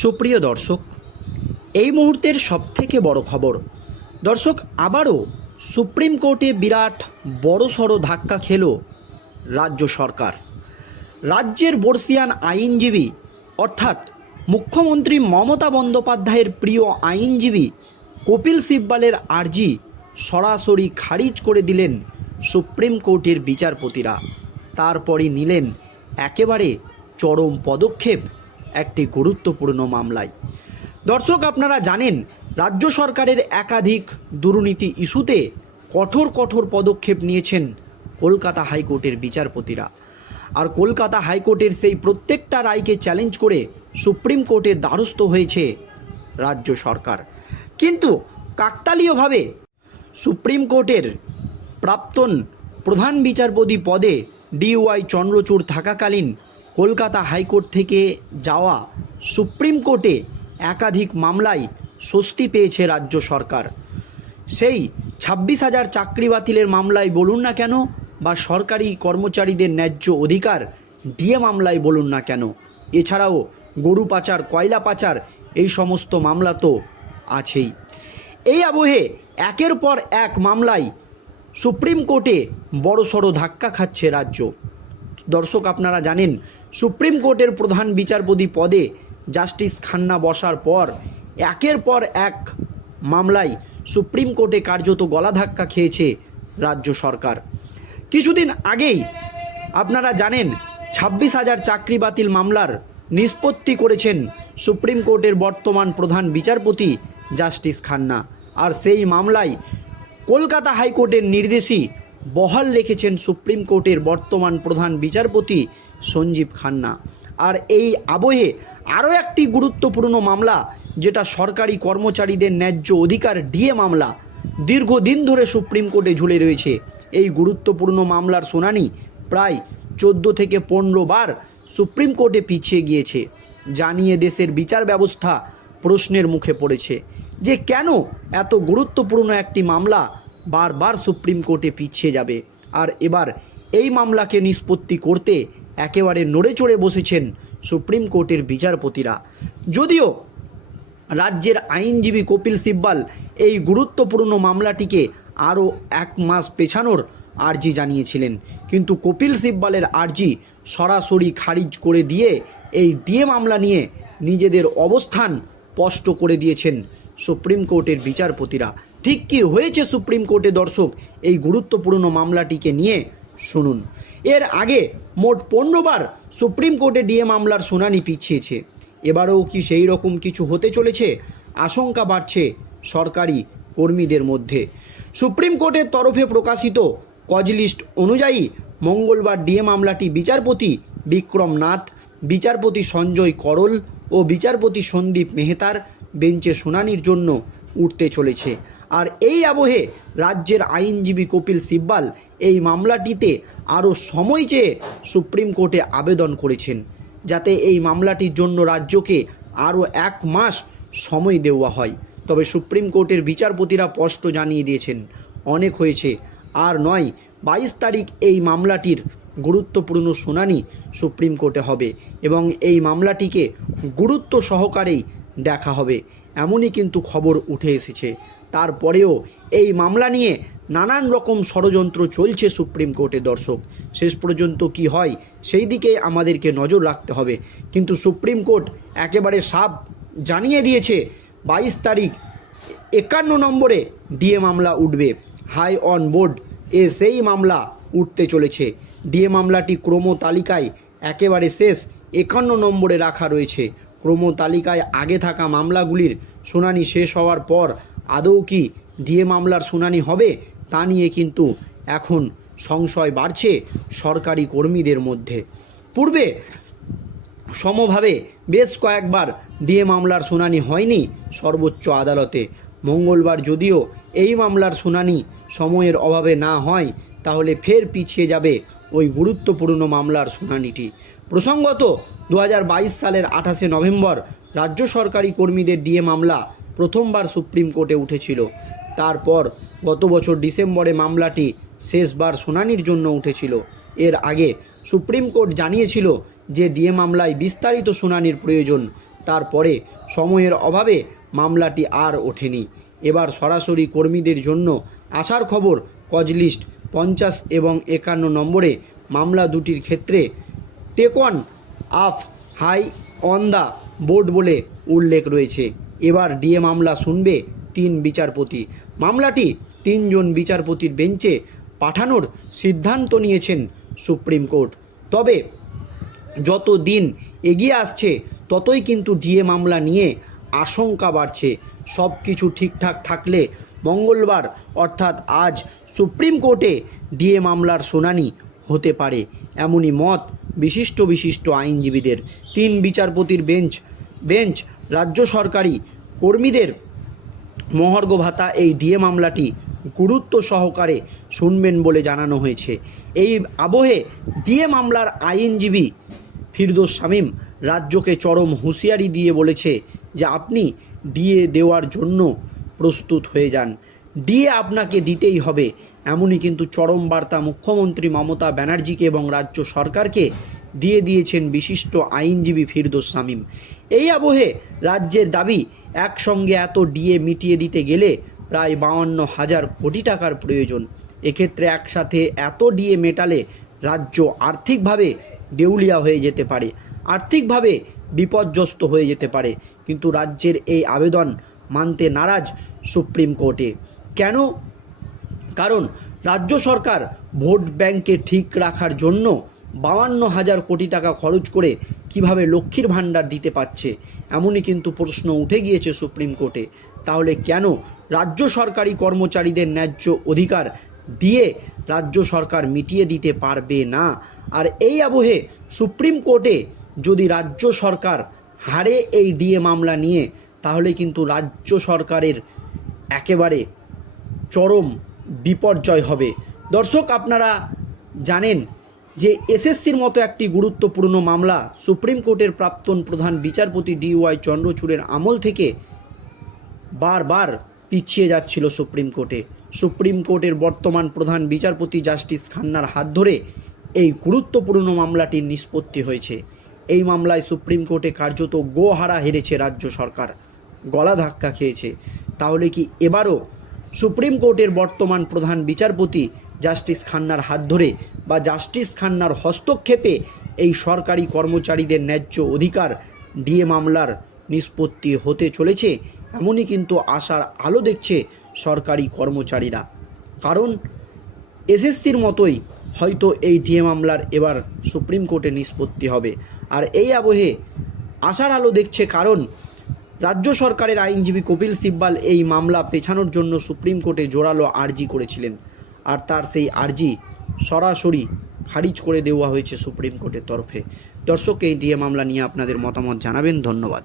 সুপ্রিয় দর্শক, এই মুহূর্তের সবথেকে বড় খবর। দর্শক, আবারও সুপ্রিম কোর্টে বিরাট বড়সড় ধাক্কা খেল রাজ্য সরকার। রাজ্যের বর্ষিয়ান আইনজীবী, অর্থাৎ মুখ্যমন্ত্রী মমতা বন্দ্যোপাধ্যায়ের প্রিয় আইনজীবী কপিল সিব্বালের আর্জি সরাসরি খারিজ করে দিলেন সুপ্রিম কোর্টের বিচারপতিরা। তারপরই নিলেন একেবারে চরম পদক্ষেপ একটি গুরুত্বপূর্ণ মামলায়। দর্শক, আপনারা জানেন, রাজ্য সরকারের একাধিক দুর্নীতি ইস্যুতে কঠোর কঠোর পদক্ষেপ নিয়েছেন কলকাতা হাইকোর্টের বিচারপতিরা। আর কলকাতা হাইকোর্টের সেই প্রত্যেকটা রায়কে চ্যালেঞ্জ করে সুপ্রিম কোর্টের দ্বারস্থ হয়েছে রাজ্য সরকার। কিন্তু কাকতালীয়ভাবে সুপ্রিম কোর্টের প্রাক্তন প্রধান বিচারপতি পদে ডিওয়াই চন্দ্রচূড় থাকাকালীন কলকাতা হাইকোর্ট থেকে যাওয়া সুপ্রিম কোর্টে একাধিক মামলায় স্বস্তি পেয়েছে রাজ্য সরকার। সেই ছাব্বিশ হাজার চাকরি বাতিলের মামলায় বলুন না কেন বা সরকারি কর্মচারীদের ন্যায্য অধিকার ডিএ মামলায় বলুন না কেন? এছাড়াও গরু পাচার, কয়লা পাচার এই সমস্ত মামলা তো আছেই। এই আবহে একের পর এক মামলায় সুপ্রিম কোর্টে বড়সড় ধাক্কা খাচ্ছে রাজ্য। দর্শক, আপনারা জানেন সুপ্রিম কোর্টের প্রধান বিচারপতি পদে জাস্টিস খান্না বসার পর, একের পর এক মামলায় সুপ্রিম কোর্টে কার্যত গলা ধাক্কা খেয়েছে রাজ্য সরকার। কিছুদিন আগেই আপনারা জানেন, ছাব্বিশ হাজার চাকরি বাতিল মামলার নিষ্পত্তি করেছেন সুপ্রিম কোর্টের বর্তমান প্রধান বিচারপতি জাস্টিস খান্না। আর সেই মামলায় কলকাতা হাইকোর্টের নির্দেশই বহাল রেখেছেন সুপ্রিম কোর্টের বর্তমান প্রধান বিচারপতি সঞ্জীব খান্না। আর এই আবহে আরও একটি গুরুত্বপূর্ণ মামলা, যেটা সরকারি কর্মচারীদের ন্যায্য অধিকার ডিএ মামলা, দীর্ঘদিন ধরে সুপ্রিম কোর্টে ঝুলে রয়েছে। এই গুরুত্বপূর্ণ মামলার শুনানি প্রায় চোদ্দ থেকে পনেরো বার সুপ্রিম কোর্টে পিছিয়ে গিয়েছে। জানিয়ে দেশের বিচার ব্যবস্থা প্রশ্নের মুখে পড়েছে। যে কেন এত গুরুত্বপূর্ণ একটি মামলা বারবার সুপ্রিম কোর্টে পিছিয়ে যাবে? আর এবার এই মামলাকে নিষ্পত্তি করতে একেবারে নড়ে চড়ে বসেছেন সুপ্রিম কোর্টের বিচারপতিরা। যদিও রাজ্যের আইনজীবী কপিল সিব্বাল এই গুরুত্বপূর্ণ মামলাটিকে আরও এক মাস পেছানোর আর্জি জানিয়েছিলেন, কিন্তু কপিল সিব্বালের আর্জি সরাসরি খারিজ করে দিয়ে এই ডিএ মামলা নিয়ে নিজেদের অবস্থান স্পষ্ট করে দিয়েছেন সুপ্রিম কোর্টের বিচারপতিরা। ঠিক কী হয়েছে সুপ্রিম কোর্টে দর্শক এই গুরুত্বপূর্ণ মামলাটিকে নিয়ে? শুনুন। এর আগে মোট পনেরো বার সুপ্রিম কোর্টে ডিএ মামলার শুনানি পিছিয়েছে। এবারেও কি সেই রকম কিছু হতে চলেছে? আশঙ্কা বাড়ছে সরকারি কর্মীদের মধ্যে। সুপ্রিম কোর্টের তরফে প্রকাশিত কজ লিস্ট অনুযায়ী মঙ্গলবার ডিএ মামলাটি বিচারপতি বিক্রম নাথ, বিচারপতি সঞ্জয় করল ও বিচারপতি সন্দীপ মেহতার বেঞ্চে শুনানির জন্য উঠতে চলেছে। আর এই আবহে রাজ্যের আইনজীবী কপিল সিব্বাল এই মামলাটিতে আরও সময় চেয়ে সুপ্রিম কোর্টে আবেদন করেছেন, যাতে এই মামলাটির জন্য রাজ্যকে আরও এক মাস সময় দেওয়া হয়। তবে সুপ্রিম কোর্টের বিচারপতিরা স্পষ্ট জানিয়ে দিয়েছেন, অনেক হয়েছে, আর নয়, বাইশ তারিখ এই মামলাটির গুরুত্বপূর্ণ শুনানি সুপ্রিম কোর্টে হবে এবং এই মামলাটিকে গুরুত্ব সহকারেই দেখা হবে, এমনই কিন্তু খবর উঠে এসেছে। তারপরেও এই মামলা নিয়ে নানান রকম ষড়যন্ত্র চলছে সুপ্রিম কোর্টে, দর্শক। শেষ পর্যন্ত কি হয়, সেই দিকে আমাদেরকে নজর রাখতে হবে। কিন্তু সুপ্রিম কোর্ট একেবারে সাপ জানিয়ে দিয়েছে, বাইশ তারিখ একান্ন নম্বরে ডিএ মামলা উঠবে। হাই অন বোর্ড এ সেই মামলা উঠতে চলেছে। ডিএ মামলাটি ক্রম তালিকায় একেবারে শেষ, একান্ন নম্বরে রাখা রয়েছে। ক্রম তালিকায় আগে থাকা মামলাগুলির শুনানি শেষ হওয়ার পর আদৌ কি ডিএ মামলার শুনানি হবে? তা নিয়ে কিন্তু এখন সংশয় বাড়ছে সরকারি কর্মীদের মধ্যে। পূর্বে সমভাবে বেশ কয়েকবার ডিএ মামলার শুনানি হয়নি সর্বোচ্চ আদালতে। মঙ্গলবার যদিও এই মামলার শুনানি সময়ের অভাবে না হয়, তাহলে ফের পিছিয়ে যাবে ওই গুরুত্বপূর্ণ মামলার শুনানিটি। প্রসঙ্গত, দু হাজার বাইশ সালের আঠাশে নভেম্বর রাজ্য সরকারি কর্মীদের ডিএ মামলা প্রথমবার সুপ্রিম কোর্টে উঠেছিল। তারপর গত বছর ডিসেম্বরে মামলাটি শেষবার শুনানির জন্য উঠেছিল। এর আগে সুপ্রিম কোর্ট জানিয়েছিল যে ডিএ মামলায় বিস্তারিত শুনানির প্রয়োজন। তারপরে সময়ের অভাবে মামলাটি আর ওঠেনি। এবার সরাসরি কর্মীদের জন্য আসার খবর কজলিস্ট পঞ্চাশ এবং একান্ন নম্বরে। মামলা দুটির ক্ষেত্রে টেকন আফ হাই অন দ্য বোর্ড বলে উল্লেখ রয়েছে। এবার ডিএ মামলা শুনবে তিন বিচারপতি। মামলাটি তিনজন বিচারপতির বেঞ্চে পাঠানোর সিদ্ধান্ত নিয়েছেন সুপ্রিম কোর্ট। তবে যত দিন এগিয়ে আসছে, ততই কিন্তু ডিএ মামলা নিয়ে আশঙ্কা বাড়ছে। সব কিছু ঠিকঠাক থাকলে মঙ্গলবার, অর্থাৎ আজ, সুপ্রিম কোর্টে ডিএ মামলার শুনানি হতে পারে। এমনই মত বিশিষ্ট বিশিষ্ট আইনজীবীদের। তিন বিচারপতির বেঞ্চ বেঞ্চ রাজ্য সরকারি কর্মীদের মহার্ঘ ভাতা এই ডিএ মামলাটি গুরুত্ব সহকারে শুনবেন বলে জানানো হয়েছে। এই আবহে ডিএ মামলার আইনজীবী ফিরদোস শামীম রাজ্যকে চরম হুঁশিয়ারি দিয়ে বলেছে যে আপনি ডিএ দেওয়ার জন্য প্রস্তুত হয়ে যান। ডিএ আপনাকে দিতেই হবে। এমনই কিন্তু চরম বার্তা মুখ্যমন্ত্রী মমতা ব্যানার্জিকে এবং রাজ্য সরকারকে দিয়ে দিয়েছেন বিশিষ্ট আইনজীবী ফিরদোস শামীম। এই আবহে রাজ্যের দাবি, একসঙ্গে এত ডিএ মিটিয়ে দিতে গেলে প্রায় বাউন্ন হাজার কোটি টাকার প্রয়োজন। এক্ষেত্রে একসাথে এত ডিএ মেটালে রাজ্য আর্থিকভাবে দেউলিয়া হয়ে যেতে পারে, আর্থিকভাবে বিপর্যস্ত হয়ে যেতে পারে। কিন্তু রাজ্যের এই আবেদন মানতে নারাজ সুপ্রিম কোর্টে। কেন? কারণ রাজ্য সরকার ভোট ব্যাংকে ঠিক রাখার জন্য বাউান্ন হাজার কোটি টাকা খরচ করে কীভাবে লক্ষ্মীর ভাণ্ডার দিতে পারছে, এমনই কিন্তু প্রশ্ন উঠে গিয়েছে সুপ্রিম কোর্টে। তাহলে কেন রাজ্য সরকারি কর্মচারীদের ন্যায্য অধিকার দিয়ে রাজ্য সরকার মিটিয়ে দিতে পারবে না? আর এই আবহে সুপ্রিম কোর্টে যদি রাজ্য সরকার হারে এই ডিএ মামলা নিয়ে, তাহলে কিন্তু রাজ্য সরকারের একেবারে চরম বিপর্যয় হবে। দর্শক, আপনারা জানেন যে এসএসসির মতো একটি গুরুত্বপূর্ণ মামলা সুপ্রিম কোর্টের প্রাক্তন প্রধান বিচারপতি ডিওয়াই চন্দ্রচূড়ের আমল থেকে বারবার পিছিয়ে যাচ্ছিল সুপ্রিম কোর্টে। সুপ্রিম কোর্টের বর্তমান প্রধান বিচারপতি জাস্টিস খান্নার হাত ধরে এই গুরুত্বপূর্ণ মামলাটির নিষ্পত্তি হয়েছে। এই মামলায় সুপ্রিম কোর্টে কার্যত গোহারা হেরেছে রাজ্য সরকার। গলা ধাক্কা খেয়েছে। তাহলে কি এবারও সুপ্রিম কোর্টের বর্তমান প্রধান বিচারপতি জাস্টিস খান্নার হাত ধরে বা জাস্টিস খান্নার হস্তক্ষেপে এই সরকারি কর্মচারীদের ন্যায্য অধিকার ডিএ মামলার নিষ্পত্তি হতে চলেছে, এমনই কিন্তু আশার আলো দেখছে সরকারি কর্মচারীরা। কারণ এসএসসির মতোই হয়তো এই ডিএ মামলার এবার সুপ্রিম কোর্টে নিষ্পত্তি হবে। আর এই আবহে আশার আলো দেখছে কারণ রাজ্য সরকারের আইনজীবী কপিল সিব্বাল এই মামলা পেছানোর জন্য সুপ্রিম কোর্টে জোরালো আর্জি করেছিলেন। আর তার সেই আর্জি সরাসরি খারিজ করে দেওয়া হয়েছে সুপ্রিম কোর্টের তরফে। দর্শক, এই দিয়ে মামলা নিয়ে আপনাদের মতামত জানাবেন। ধন্যবাদ।